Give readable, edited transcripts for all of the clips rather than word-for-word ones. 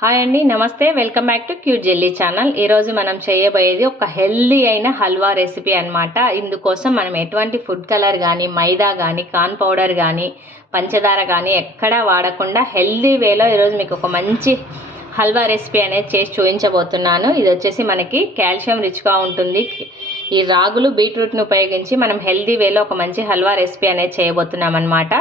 Hi అండి, నమస్తే. Welcome back to cute jelly channel. ఈరోజు మనం చేయబోయేది ఒక హెల్దీ అయిన హల్వా రెసిపీ అనమాట. ఇందుకోసం మనం ఎటువంటి ఫుడ్ కలర్ కానీ, మైదా కానీ, కార్న్ పౌడర్ కానీ, పంచదార కానీ ఎక్కడా వాడకుండా హెల్దీ వేలో ఈరోజు మీకు ఒక మంచి హల్వా రెసిపీ అనేది చేసి చూపించబోతున్నాను. ఇది వచ్చేసి మనకి కాల్షియం రిచ్గా ఉంటుంది. ఈ రాగులు బీట్రూట్ని ఉపయోగించి మనం హెల్దీ వేలో ఒక మంచి హల్వా రెసిపీ అనేది చేయబోతున్నాం అనమాట.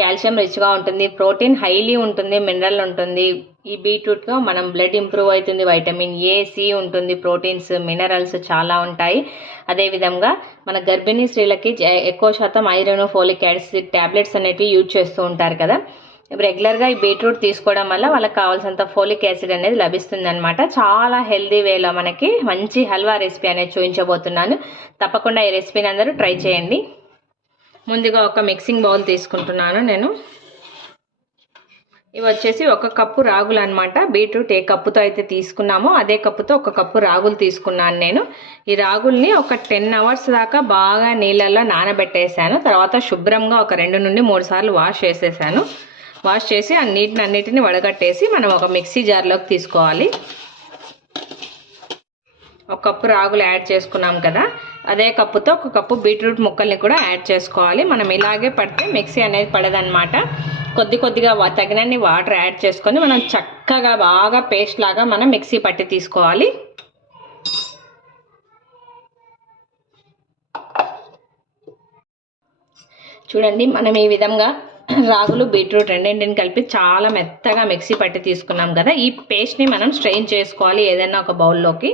కాల్షియం రిచ్గా ఉంటుంది, ప్రోటీన్ హైలీ ఉంటుంది, మినరల్ ఉంటుంది. ఈ బీట్రూట్తో మనం బ్లడ్ ఇంప్రూవ్ అవుతుంది, వైటమిన్ ఏ, సి ఉంటుంది, ప్రోటీన్స్, మినరల్స్ చాలా ఉంటాయి. అదేవిధంగా మన గర్భిణీ స్త్రీలకి ఎక్కువ శాతం ఐరన్, ఫోలిక్ యాసిడ్ ట్యాబ్లెట్స్ అనేవి యూజ్ చేస్తూ ఉంటారు కదా. రెగ్యులర్గా ఈ బీట్రూట్ తీసుకోవడం వల్ల వాళ్ళకి కావాల్సినంత ఫోలిక్ యాసిడ్ అనేది లభిస్తుంది అనమాట. చాలా హెల్దీ వేలో మనకి మంచి హల్వా రెసిపీ అనేది చూపించబోతున్నాను. తప్పకుండా ఈ రెసిపీని అందరూ ట్రై చేయండి. ముందుగా ఒక మిక్సింగ్ బౌల్ తీసుకుంటున్నాను నేను. ఇవి వచ్చేసి 1 కప్పు రాగులు అనమాట. బీట్రూట్ ఏ కప్పుతో అయితే తీసుకున్నామో అదే కప్పుతో 1 కప్పు రాగులు తీసుకున్నాను నేను. ఈ రాగుల్ని ఒక 10 అవర్స్ దాకా బాగా నీళ్ళల్లో నానబెట్టేసాను. తర్వాత శుభ్రంగా ఒక 2 నుండి 3 సార్లు వాష్ చేసేసాను. వాష్ చేసి ఆ నీటిని వడగట్టేసి మనం ఒక మిక్సీ జార్లోకి తీసుకోవాలి. 1 కప్పు రాగులు యాడ్ చేసుకున్నాం కదా, అదే కప్పుతో 1 కప్పు బీట్రూట్ ముక్కల్ని కూడా యాడ్ చేసుకోవాలి. మనం ఇలాగే పడితే మిక్సీ అనేది పడదనమాట. కొద్దిగా తగినన్ని వాటర్ యాడ్ చేసుకొని మనం చక్కగా బాగా పేస్ట్ లాగా మనం మిక్సీ పట్టి తీసుకోవాలి. చూడండి, మనం ఈ విధంగా రాగులు బీట్రూట్ రెండింటిని కలిపి చాలా మెత్తగా మిక్సీ పట్టి తీసుకున్నాం కదా. ఈ పేస్ట్ని మనం స్ట్రెయిన్ చేసుకోవాలి ఏదైనా ఒక బౌల్లోకి.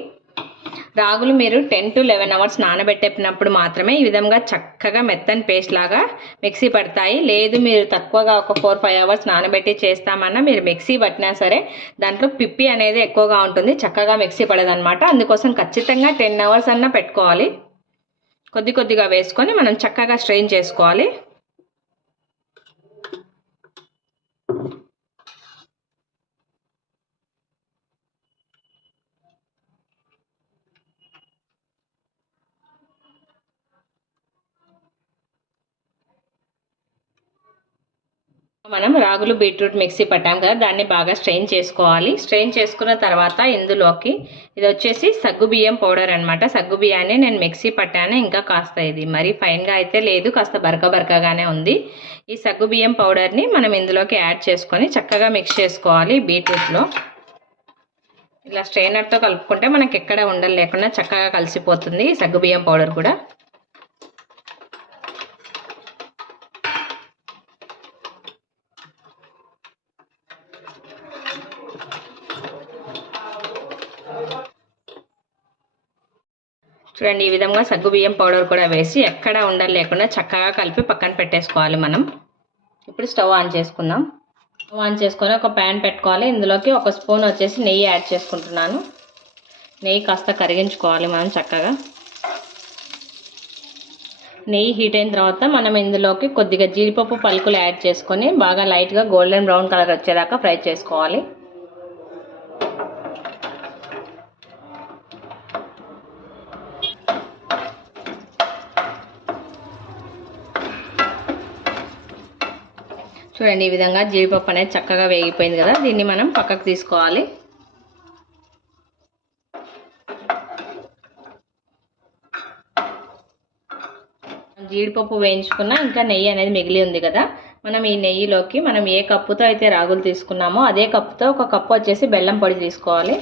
రాగులు మీరు 10 to 11 అవర్స్ నానబెట్టినప్పుడు మాత్రమే ఈ విధంగా చక్కగా మెత్తని పేస్ట్ లాగా మిక్సీ పడతాయి. లేదు మీరు తక్కువగా ఒక 4-5 అవర్స్ నానబెట్టి చేస్తామన్నా మీరు మిక్సీ పట్టినా సరే దాంట్లో పిప్పి అనేది ఎక్కువగా ఉంటుంది, చక్కగా మిక్సీ పడదనమాట. అందుకోసం ఖచ్చితంగా 10 అవర్స్ అన్నా పెట్టుకోవాలి. కొద్దిగా వేసుకొని మనం చక్కగా స్ట్రెయిన్ చేసుకోవాలి. మనం రాగులు బీట్రూట్ మిక్సీ పట్టాం కదా, దాన్ని బాగా స్ట్రెయిన్ చేసుకోవాలి. స్ట్రెయిన్ చేసుకున్న తర్వాత ఇందులోకి ఇది వచ్చేసి సగ్గుబియ్యం పౌడర్ అనమాట. సగ్గుబియ్యాన్ని నేను మిక్సీ పట్టాను. ఇంకా కాస్త ఇది మరీ ఫైన్గా అయితే లేదు, కాస్త బరకగానే ఉంది. ఈ సగ్గుబియ్యం పౌడర్ని మనం ఇందులోకి యాడ్ చేసుకొని చక్కగా మిక్స్ చేసుకోవాలి. బీట్రూట్లో ఇలా స్ట్రెయినర్తో కలుపుకుంటే మనకి ఎక్కడ ఉండలు లేకుండా చక్కగా కలిసిపోతుంది ఈ సగ్గుబియ్యం పౌడర్ కూడా. చూడండి, ఈ విధంగా సగ్గుబియ్యం పౌడర్ కూడా వేసి ఎక్కడ ఉండలు లేకుండా చక్కగా కలిపి పక్కన పెట్టేసుకోవాలి మనం. ఇప్పుడు స్టవ్ ఆన్ చేసుకుందాం. స్టవ్ ఆన్ చేసుకొని ఒక ప్యాన్ పెట్టుకోవాలి. ఇందులోకి 1 స్పూన్ వచ్చేసి నెయ్యి యాడ్ చేసుకుంటున్నాను. నెయ్యి కాస్త కరిగించుకోవాలి మనం చక్కగా. నెయ్యి హీట్ అయిన తర్వాత మనం ఇందులోకి కొద్దిగా జీడిపప్పు పలుకులు యాడ్ చేసుకొని బాగా లైట్గా గోల్డెన్ బ్రౌన్ కలర్ వచ్చేదాకా ఫ్రై చేసుకోవాలి. చూడండి, ఈ విధంగా జీడిపప్పు అనేది చక్కగా వేగిపోయింది కదా, దీన్ని మనం పక్కకు తీసుకోవాలి. జీడిపప్పు వేయించుకున్న ఇంకా నెయ్యి అనేది మిగిలి ఉంది కదా, మనం ఈ నెయ్యిలోకి మనం ఏ కప్పుతో అయితే రాగులు తీసుకున్నామో అదే కప్పుతో 1 కప్పు వచ్చేసి బెల్లం పొడి తీసుకోవాలి.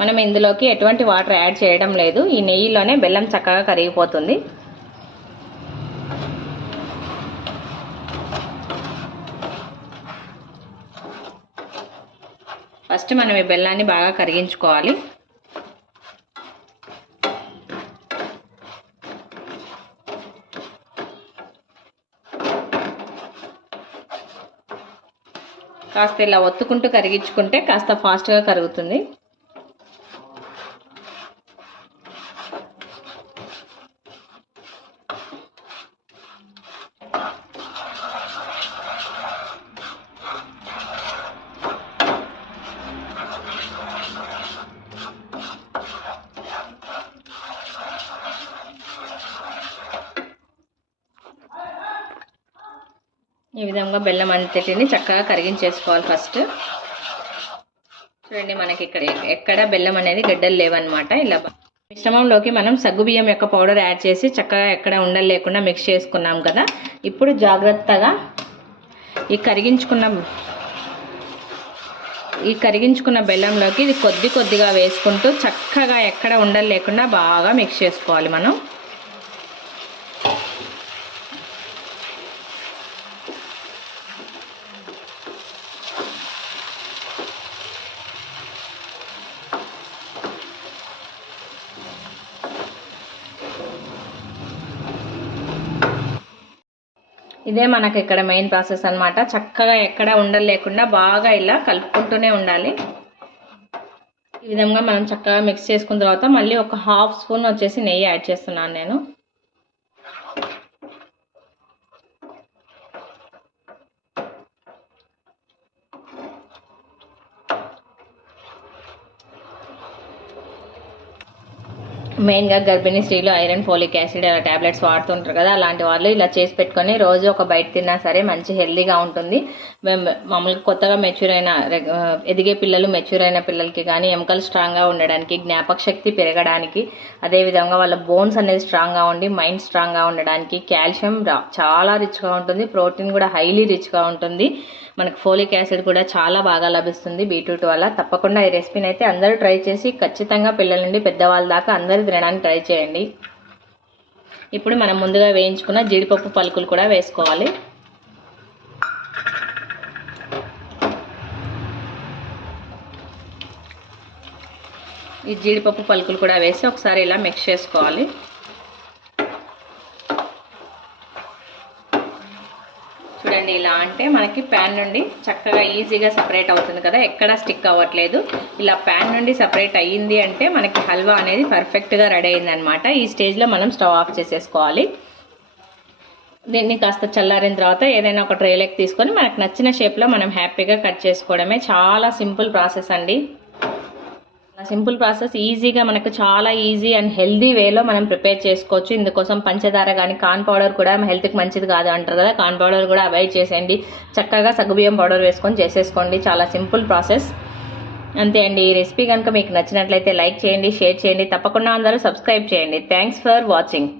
మనం ఇందులోకి ఎటువంటి వాటర్ యాడ్ చేయడం లేదు. ఈ నెయ్యిలోనే బెల్లం చక్కగా కరిగిపోతుంది. ఫస్ట్ మనం ఈ బెల్లాన్ని బాగా కరిగించుకోవాలి. కాస్త ఇలా ఒత్తుకుంటూ కరిగించుకుంటే కాస్త ఫాస్ట్గా కరుగుతుంది. ఈ విధంగా బెల్లం అంతటిని చక్కగా కరిగించేసుకోవాలి ఫస్ట్. చూడండి మనకి ఇక్కడ ఎక్కడ బెల్లం అనేది గడ్డలు లేవన్నమాట. ఇలా మిశ్రమంలోకి మనం సగ్గుబియ్యం యొక్క పౌడర్ యాడ్ చేసి చక్కగా ఎక్కడ ఉండలు లేకుండా మిక్స్ చేసుకున్నాం కదా. ఇప్పుడు జాగ్రత్తగా ఈ కరిగించుకున్న బెల్లంలోకి ఇది కొద్దిగా వేసుకుంటూ చక్కగా ఎక్కడ ఉండలు లేకుండా బాగా మిక్స్ చేసుకోవాలి మనం. ఇదే మనకి ఇక్కడ మెయిన్ ప్రాసెస్ అన్నమాట. చక్కగా ఎక్కడ ఉండలు లేకుండా బాగా ఇలా కలుపుకుంటూనే ఉండాలి. ఈ విధంగా మనం చక్కగా మిక్స్ చేసుకున్న తర్వాత మళ్ళీ ఒక 1/2 స్పూన్ వచ్చేసి నెయ్యి యాడ్ చేస్తున్నాను నేను. మెయిన్గా గర్భిణీ స్త్రీలు ఐరన్, ఫోలిక్ యాసిడ్ ట్యాబ్లెట్స్ వాడుతుంటారు కదా, అలాంటి వాళ్ళు ఇలా చేసి పెట్టుకొని రోజు ఒక బయట తిన్నా సరే మంచి హెల్దీగా ఉంటుంది. మామూలుగా కొత్తగా ఎదిగే పిల్లలు, మెచ్యూర్ అయిన పిల్లలకి కానీ ఎముకలు స్ట్రాంగ్గా ఉండడానికి, జ్ఞాపక శక్తి పెరగడానికి, అదేవిధంగా వాళ్ళ బోన్స్ అనేది స్ట్రాంగ్గా ఉండి మైండ్ స్ట్రాంగ్గా ఉండడానికి, కాల్షియం చాలా రిచ్గా ఉంటుంది, ప్రోటీన్ కూడా హైలీ రిచ్గా ఉంటుంది, మనకు ఫోలిక్ యాసిడ్ కూడా చాలా బాగా లభిస్తుంది బీట్రూట్ వల్ల. తప్పకుండా ఈ రెసిపీని అయితే అందరూ ట్రై చేసి ఖచ్చితంగా పిల్లల నుండి పెద్దవాళ్ళ దాకా అందరూ తినడానికి ట్రై చేయండి. ఇప్పుడు మనం ముందుగా వేయించుకున్న జీడిపప్పు పలుకులు కూడా వేసుకోవాలి. ఈ జీడిపప్పు పలుకులు కూడా వేసి ఒకసారి ఇలా మిక్స్ చేసుకోవాలి. చూడండి ఇలా అంటే మనకి ప్యాన్ నుండి చక్కగా ఈజీగా సపరేట్ అవుతుంది కదా, ఎక్కడా స్టిక్ అవ్వట్లేదు. ఇలా ప్యాన్ నుండి సపరేట్ అయ్యింది అంటే మనకి హల్వా అనేది పర్ఫెక్ట్గా రెడీ అయింది అనమాట. ఈ స్టేజ్లో మనం స్టవ్ ఆఫ్ చేసేసుకోవాలి. దీన్ని కాస్త చల్లారిన తర్వాత ఏదైనా ఒక ట్రేలోకి తీసుకొని మనకు నచ్చిన షేప్లో మనం హ్యాపీగా కట్ చేసుకోవడమే. చాలా సింపుల్ ప్రాసెస్ అండి. సింపుల్ ప్రాసెస్ ఈజీగా మనకు చాలా ఈజీ అండ్ హెల్దీ వేలో మనం ప్రిపేర్ చేసుకోవచ్చు. ఇందుకోసం పంచదార కానీ కార్న్ పౌడర్ కూడా హెల్త్కి మంచిది కాదు అంటారు కదా, కార్న్ పౌడర్ కూడా అవాయిడ్ చేసేయండి. చక్కగా సగ్గుబియ్యం పౌడర్ వేసుకొని చేసేసుకోండి. చాలా సింపుల్ ప్రాసెస్ అంతే అండి. ఈ రెసిపీ కనుక మీకు నచ్చినట్లయితే లైక్ చేయండి, షేర్ చేయండి, తప్పకుండా అందరూ సబ్స్క్రైబ్ చేయండి. Thanks for watching.